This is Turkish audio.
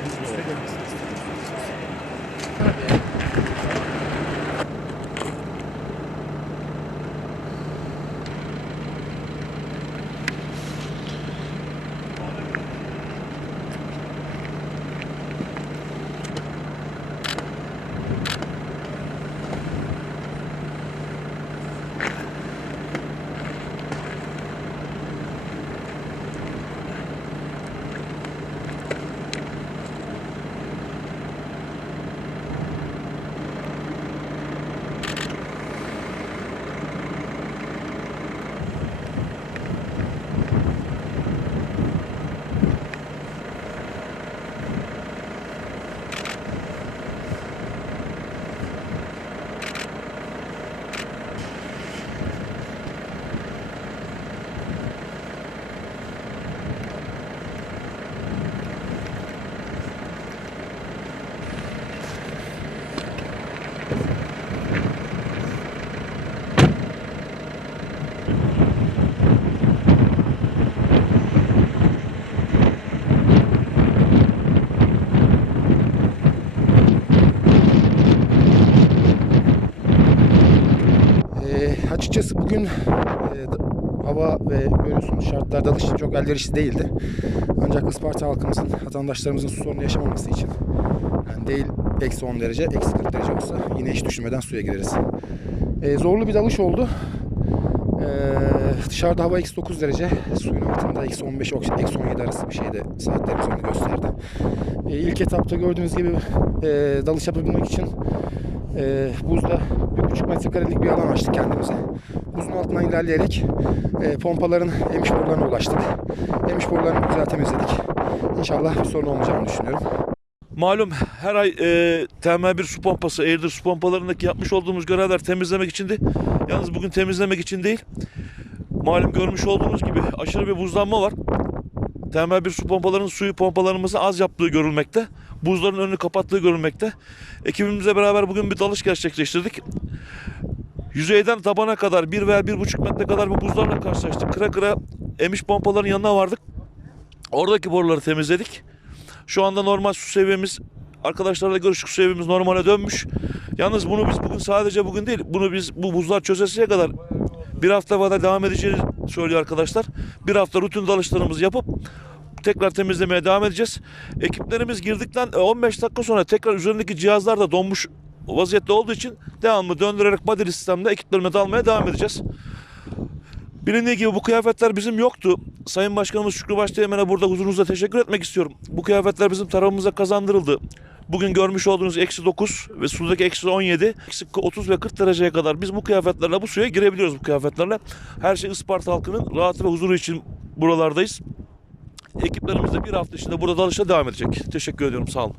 entrevistas. Açıkçası bugün e, hava ve görüyorsunuz şartlar dalış için çok elverişli değildi. Ancak Isparta halkımızın, vatandaşlarımızın su sorunu yaşamaması için yani değil eksi 10 derece, eksi 40 derece olsa yine hiç düşünmeden suya gireriz. Ee, zorlu bir dalış oldu. Ee, dışarıda hava eksi 9 derece, suyun altında eksi 15, eksi 17 arası bir şeyde saatlerimiz onu gösterdi. Ee, ilk etapta gördüğünüz gibi e, dalış yapabilmek için e, buzda bir buçuk metrekarelik bir alan açtık kendimize. Buzun altından ilerleyerek e, pompaların emiş borularına ulaştık. Emiş borularını güzel temizledik. İnşallah bir sorun olmayacağını düşünüyorum. Malum her ay e, TM1 su pompası, Airdir su pompalarındaki yapmış olduğumuz görevler temizlemek içindi. Yalnız bugün temizlemek için değil. Malum görmüş olduğunuz gibi aşırı bir buzlanma var. TM1 su pompalarının suyu pompalarımızın az yaptığı görülmekte. Buzların önünü kapattığı görülmekte. Ekibimizle beraber bugün bir dalış gerçekleştirdik. Yüzeyden tabana kadar bir veya bir buçuk metre kadar bir buzlarla karşılaştık. Kıra kıra emiş pompaların yanına vardık. Oradaki boruları temizledik. Şu anda normal su seviyemiz arkadaşlarla görüştük su seviyemiz normale dönmüş. Yalnız bunu biz bugün sadece bugün değil bunu biz bu buzlar çözesiye kadar bir hafta kadar devam edeceğini söylüyor arkadaşlar. Bir hafta rutin dalışlarımızı yapıp tekrar temizlemeye devam edeceğiz. Ekiplerimiz girdikten e, 15 dakika sonra tekrar üzerindeki cihazlar da donmuş vaziyette olduğu için devamlı döndürerek body sistemde ekiplerime dalmaya devam edeceğiz. Bilindiği gibi bu kıyafetler bizim yoktu. Sayın Başkanımız Şükrü Başteğmen'e burada huzurunuzda teşekkür etmek istiyorum. Bu kıyafetler bizim tarafımıza kazandırıldı. Bugün görmüş olduğunuz eksi 9 ve sudaki eksi 17, eksi 30 ve 40 dereceye kadar biz bu kıyafetlerle bu suya girebiliyoruz bu kıyafetlerle. Her şey Isparta halkının rahatı ve huzuru için buralardayız. Ekiplerimiz de bir hafta içinde burada dalışa devam edecek. Teşekkür ediyorum. Sağ olun.